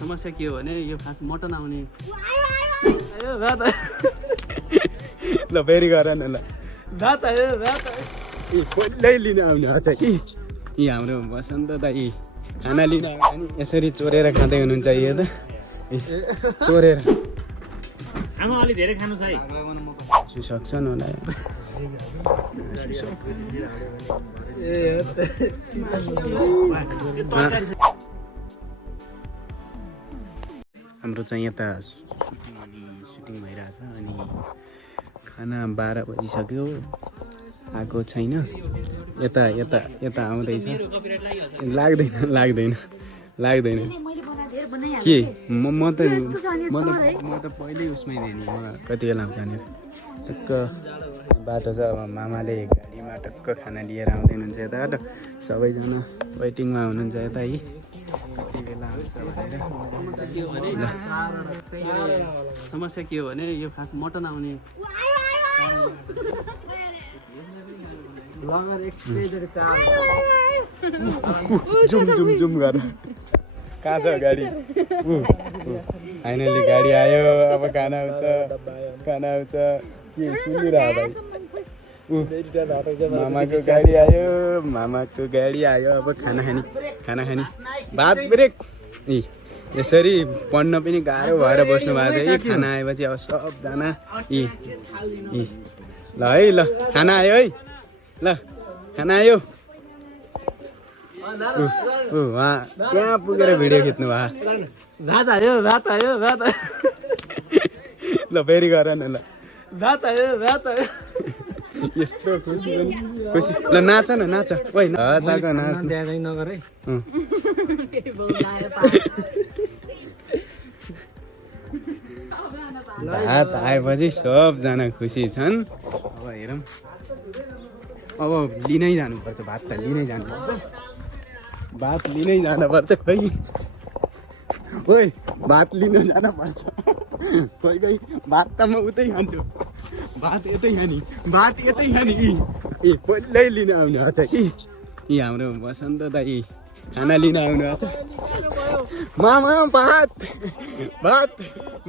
समस्या के हो भने यो खास मटन आउने ल फेरि गर न ल भात आयो भात कसले लिन आउने आउँछ कि यी हाम्रो बसन्त दाइ खाना लिन आयो भने यसरी चोरेर खाँदै हुनुहुन्छ यो त चोरेर आमा अलि धेरै खानु छ है सक्छन् होला हाम्रो चाहिँ यता सुटिङ भइरहेछ अनि खाना 12 बजिसक्यो आएको छैन यता यता यता आउँदैछ लाग्दैन के म त पहिल्यै उसमै दिएँ नि म कति बेला आउँछ भनेर टक्क बाटो छ अब मामाले गाडीमा टक्क खाना लिएर आउँदै हुनुहुन्छ यताबाट सबैजना वेटिङमा हुनुहुन्छ यता है कति बेला आउँछ भनेर समस्या के हो भने यो खास मटन आउने जुम गर कहाँ छ गाडी फाइनली गाडी आयो अब खाना आउँछ के सुनिरह भाइ मामाको गाडी आयो अब खाना खाने भात ब्रेक यसरी पढ्न पनि गाह्रो भएर बस्नु भएको छ खाना आएपछि अब सबजना ल है ल खाना आयो है ल खाना आयो त्यहाँ पुगेर भिडियो खिच्नु भयो भात आयो ल फेरि गर न ल भात आयो यस्तो खुसी ल नाच न नाच ओइ नाच नगर है भात आएपछि सबजना खुसी छन् अब हेरौँ अब लिनै जानुपर्छ भात त लिनै जानुपर्छ खोइ ओइ भात लिन जानुपर्छ खोइ भात त म उतै खान्छु भात यतै खाने कसले लिन आउनु आउँछ कि यी हाम्रो बसन्त दाइ खाना लिन आउनु आउँछ मामा भात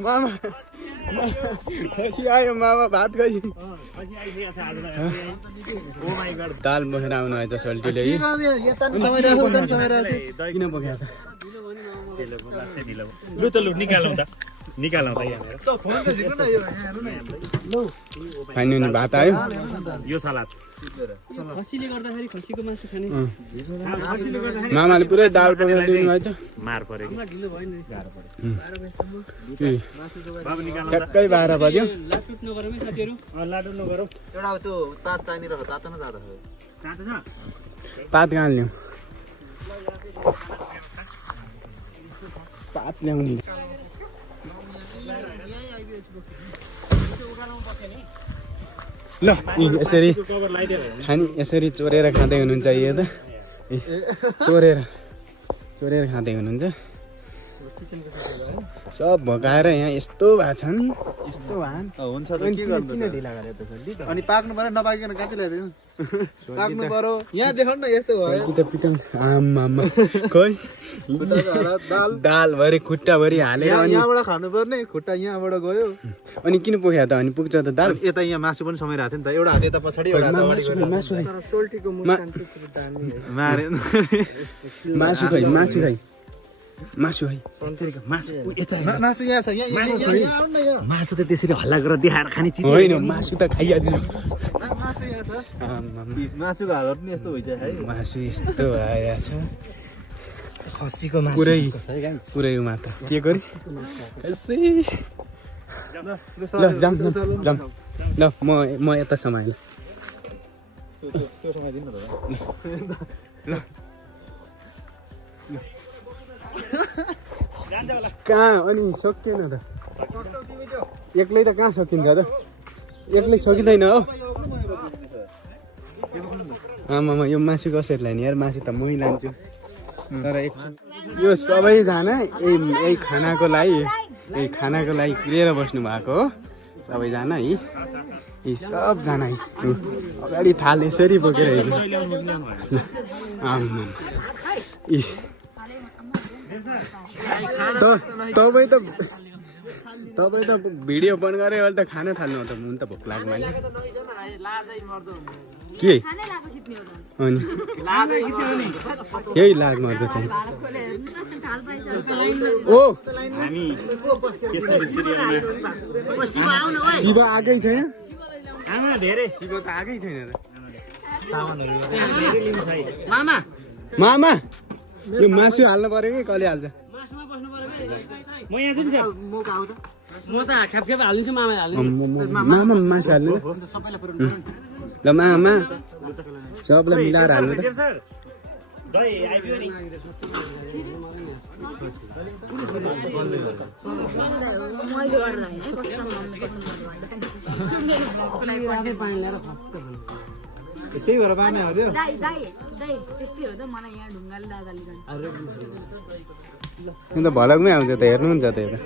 मामा खसी आयो मामा भात खसी दाल बोकेर आउनु भएछ सल्टीले किन बोकेको त निकालौँ त यहाँनिर खानु नि भात आयो यो सलाद खसीले गर्दाखेरि खसीको मासु खाने मामाले पुरै दाल बोकेर दिनु भएछ मार पर्यो ढिलो भयो नि ट्याक्कै 12 बज्यो लाटुट नगरौँ है साथीहरू लाटो नगरौँ एउटा त्यो तात चाहिने रहेछ तात न जाँदा तातो छ पात कहाँ ल्याउँ पात ल्याउने ल यसरी खाने यसरी चोरेर खाँदै हुनुहुन्छ यो त चोरेर खाँदै हुनुहुन्छ सब भगाएर यहाँ यस्तो भएको छन् यस्तो हुन्छ त के गर्नु अनि पाक्नु पर्यो नपाकिकन काँचै ल्याइदिनु पाक्नु पर्यो यहाँ देखाउनु न यस्तो भयो कि त पिटन आम्मा खोइ दाल भरि खुट्टाभरि हालेर अनि यहाँबाट खानु पर्ने खुट्टा यहाँबाट गयो अनि किन पोख्या त अनि पुग्छ त दाल यता यहाँ मासु पनि समाइरहेको थियो नि त एउटा हात यता पछाडि एउटा हात अगाडि मारे मासु खै मासु यहाँ छ यहाँ मासु त त्यसरी हल्ला गरेर देखाएर खाने चिज होइन मासु त खाइहाल्नु मासु यहाँ छ मासुको हालत नि यस्तो भइसक्यो है मासु यस्तो आएछ खसीको मासु पुरै मात्र के गरी यसै ल जाम ल म यता समाएँ त्यो समाइदिनु न ल कहाँ अनि सकिएन त एक्लै त कहाँ सकिन्छ त एक्लै सकिँदैन हो आमामा यो मासु कसरी लाने यार मासु त मै लान्छु तर एकछिन यो सबैजना यही खानाको लागि क्रिएर बस्नु भएको हो सबैजना है यी सबजना है अगाडि थाल यसरी बोकेर तपाईँ त भिडियो बन्द गरे अहिले त खाना थाल्नु हो त हुन त भोक लाग्यो मैले के अनि यही लाग मर्दो थियो ओ शिव आएकै छैन शिव त आएकै छैन मामा यो मासु हाल्नु पर्यो कि कसले हाल्छ म यहाँ छु नि सर म त ख्याप हालिदिन्छु मामा हाल्नु मामा मासु हाल्नु ल मामा सबलाई मिलाएर हाल्नु त सर दही आइपुग्यो नि त्यही भएर पानी हाल्यो अन्त भलगमै आउँछ त हेर्नुहुन्छ त एउटा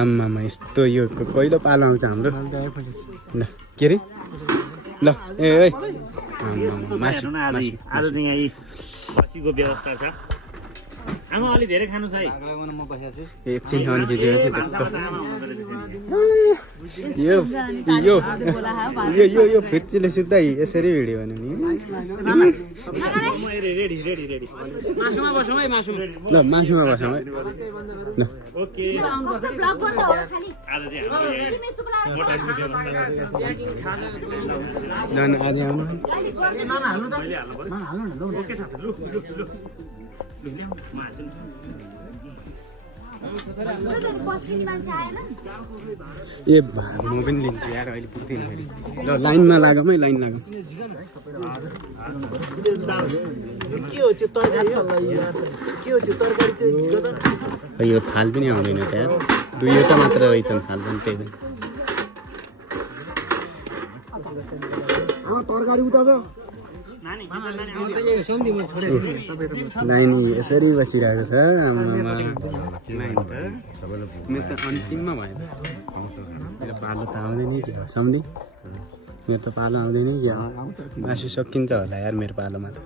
आमामा यस्तो यो कहिले पालो आउँछ हाम्रो ल के अरे ल ए मासु आज चाहिँ यहाँ खसीको व्यवस्था छ आमा अलि धेरै खानु छ है म बसेको छु एकछिनसम्म खिचेपछि यो फिर्चीले सिधै यसरी भिडियो भने नि रेडी रेडी रेडी मासुमा बसौँ है मासु ल मासुमा बसौँ है ल ओके आज चाहिँ हाम्रो आज आउनु ओके साथी लु लु लु लु म हाल्छु ए भा म पनि लिन्छु यार अहिले पुग्दैन फेरि ल लाइनमा लागौँ है लाइन लागौँ यो थाल पनि आउँदैन त यार दुईवटा मात्र रहेछन् थाल पनि त्यही तरकारी उता छ लाइन यसरी बसिरहेको छ आमामा लाइन मेरो त अन्तिममा भयो मेरो पालो त आउँदैन कि हो सम्धि मेरो त पालो आउँदैन कि हो मासु सकिन्छ होला यार मेरो पालोमा त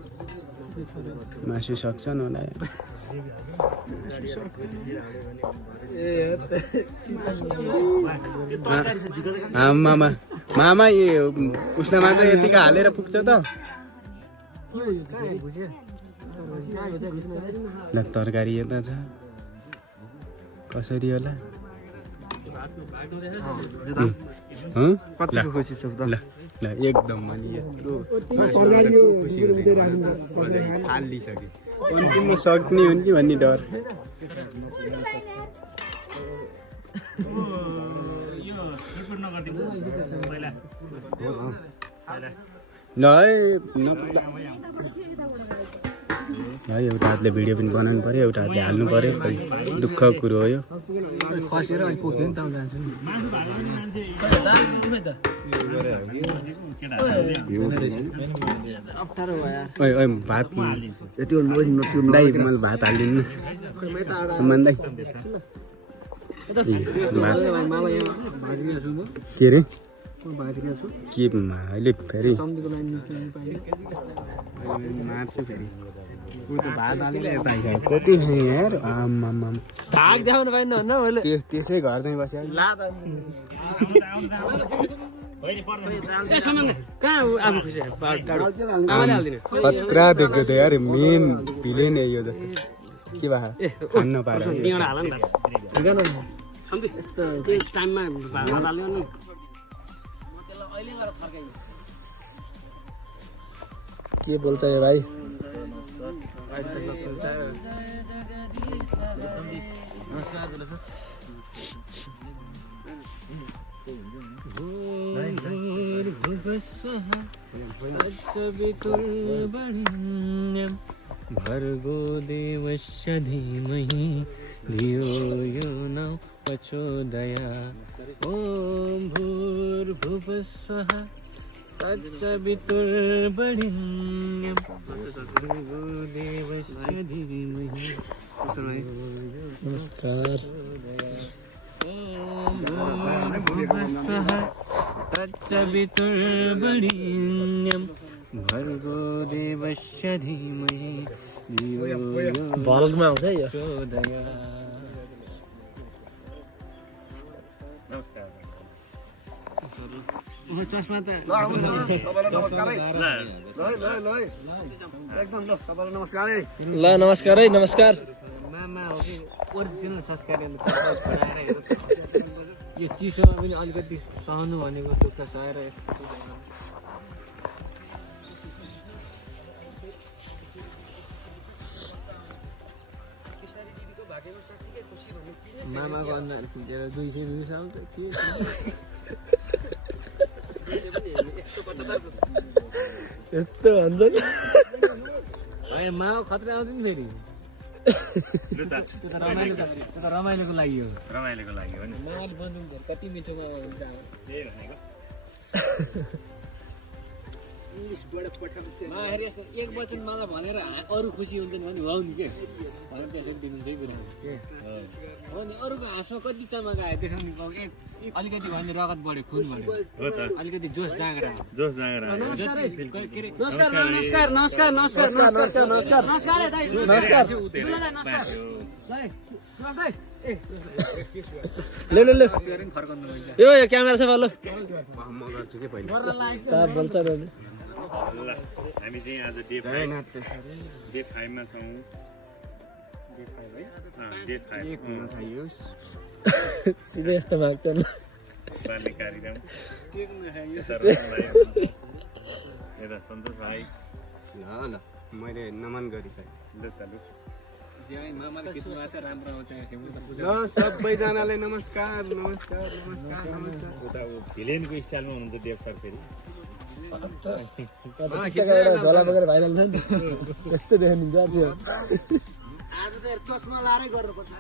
मासु सक्छन् होला यार आमामा मामा यो उसलाई मात्र यतिको हालेर पुग्छ त ल तरकारी यता छ कसरी होला कतिको खुसी छु ल ल एकदम मैले यत्रो हालिसकेँ अन्तिममा सक्ने हुन् कि भन्ने डर ल है एउटा हातले भिडियो पनि बनाउनु पऱ्यो एउटा हातले हाल्नु पऱ्यो खै दुःख कुरो हो यो खसेर अहिले पोख्यो नि त जान्छु नि अप्ठ्यारो भयो ओइ भात दाइ मैले भात हालिदिनु सम्मान दाइ के अरे के अहिले फेरि मार्छु फेरि कति खाने यार आमामा भाग देखाउनु भएन न मैले त्यसै घर चाहिँ बस्यो ए समान कहाँ आफू खुसी आमाले हाल्दिने खतरा देख्यो त यार मेन भिलेन यो जस्तो के भा खान नपाएर दिउँडा हाल नि त गर्न सम्झि यस्तो त्यही टाइममा भात हाल्यो नि के बोल्छ यो भाइ भर्गो देवस्य धीमहि धियो यो न प्रचोदया ॐ भूर्भुवस्सुः तत्सवितुर्वरेण्यं भर्गो देवस्य धीमहि नमस्कार तत्सवितुर्वरेण्यं भर्गो देवस्य धीमहि धियो यो भल्कमा आउँछ है यो प्रचोदयात्। नमस्कार चस्मा त ल नमस्कार है नमस्कार मामा हो कि ओरिजिनल संस्कारीले बनाएर यो चिसोमा पनि अलिकति सहनु भनेको दुःख सहेर मामाको अनुहार खुल्केर 200 आउँछ के यस्तो भन्छ नि भाइ मामा खतरा आउँछ नि फेरि लु त त्यो त रमाइलोको लागि हो रमाइलोको लागि हो नि मामाले बनिन्छ कति मिठो मामा हुन्छ त्यही भनेको मामाहरू यस्तो एक वचन मलाई भनेर अरू खुसी हुन्छन् भने हो नि के भनेर त्यसरी दिनुहुन्छ है कुरा के हो नि अरूको हाँसमा कति चमक आयो देखाउने पाउ अलिकति भने रगत बढ्यो खुन बढ्यो हो त अलिकति जोस जाँगर आयो जोस जाँगर आयो। नमस्कार नमस्कार नमस्कार नमस्कार नमस्कार नमस्कार नमस्कार दाइ नमस्कार नमस्कार दाइ दाइ ए ले ले ले यो क्यामेरा छ ल म गर्छु के पहिले ता बोल्छ र ल हामी चाहिँ आज डे 5 मा छौँ डे 5 एक हुन थालियोस् सिधै यस्तो माग्छ ल बाल्ने कार्यक्रम यता सन्तोष भाइ ल मैले नमन गरिसकेँ। ल त लु मामाले किन्नु छ राम्रो आउँछ ल सबैजनाले नमस्कार नमस्कार नमस्कार नमस्कार। उता भिलेनको स्टाइलमा हुनुहुन्छ देव सर फेरि झोला बोकेर भाइरल छ नि यस्तो देख्नु आज त चस्मा लाएरै गर्नुपर्छ